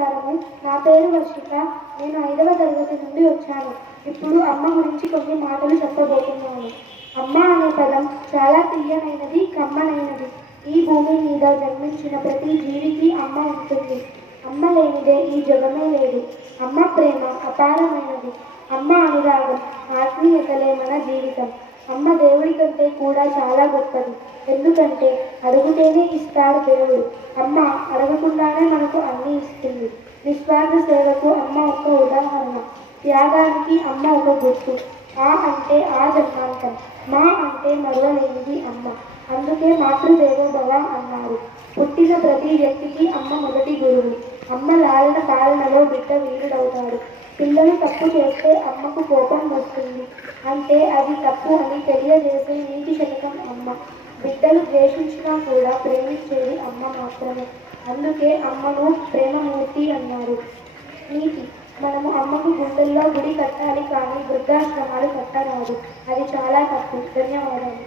నమస్కారము. నా పేరు వర్షిక. నేను 5వ తరగతి నుండి వచ్చాను. ఇప్పుడు అమ్మ గురించి కొన్ని మాటలు చెప్పబోతున్నాను. అమ్మ అనే పదం చాలా తీయనైనది, కమ్మనైనది. ఈ భూమి మీద జన్మించిన ప్రతి జీవికి అమ్మ ఉంటుంది. అమ్మ లేనిదే ఈ జగమే లేదు. అమ్మ ప్రేమ అపారమైనది. అమ్మ అనురాగం, ఆత్మీయతలే మన జీవితం. అమ్మ దేవుడి కంటే కూడా చాలా గొప్పది. ఎందుకంటే అడుగుతేనే ఇస్తాడు దేవుడు. అమ్మ అడగకుండానే మనకు అన్నీ ఇస్తుంది. నిస్వార్థ సేవకు అమ్మ ఒక ఉదాహరణ. త్యాగానికి అమ్మ ఒక గుర్తు. ఆ అంటే ఆ జన్మాంతం, మా అంటే మరువలేనిది అమ్మ. అందుకే మాతృదేవో భవ అన్నారు. పుట్టిన ప్రతి వ్యక్తికి అమ్మ మొదటి గురువు. అమ్మ లాలన పాలనలో బిడ్డ వీరుడవుతాడు. పిల్లలు తప్పు చేస్తే అమ్మకు కోపం వస్తుంది. అంటే అది తప్పు అని తెలియజేసే నీతి శతకం అమ్మ. బిడ్డలు ద్వేషించినా కూడా ప్రేమించేది అమ్మ మాత్రమే. అందుకే అమ్మను ప్రేమమూర్తి అన్నారు. నీతి: మనము అమ్మకు గుండెల్లో గుడి కట్టాలి, కానీ వృద్ధాశ్రమాలు కట్టరాదు. అది చాలా తప్పు. ధన్యవాదాలు.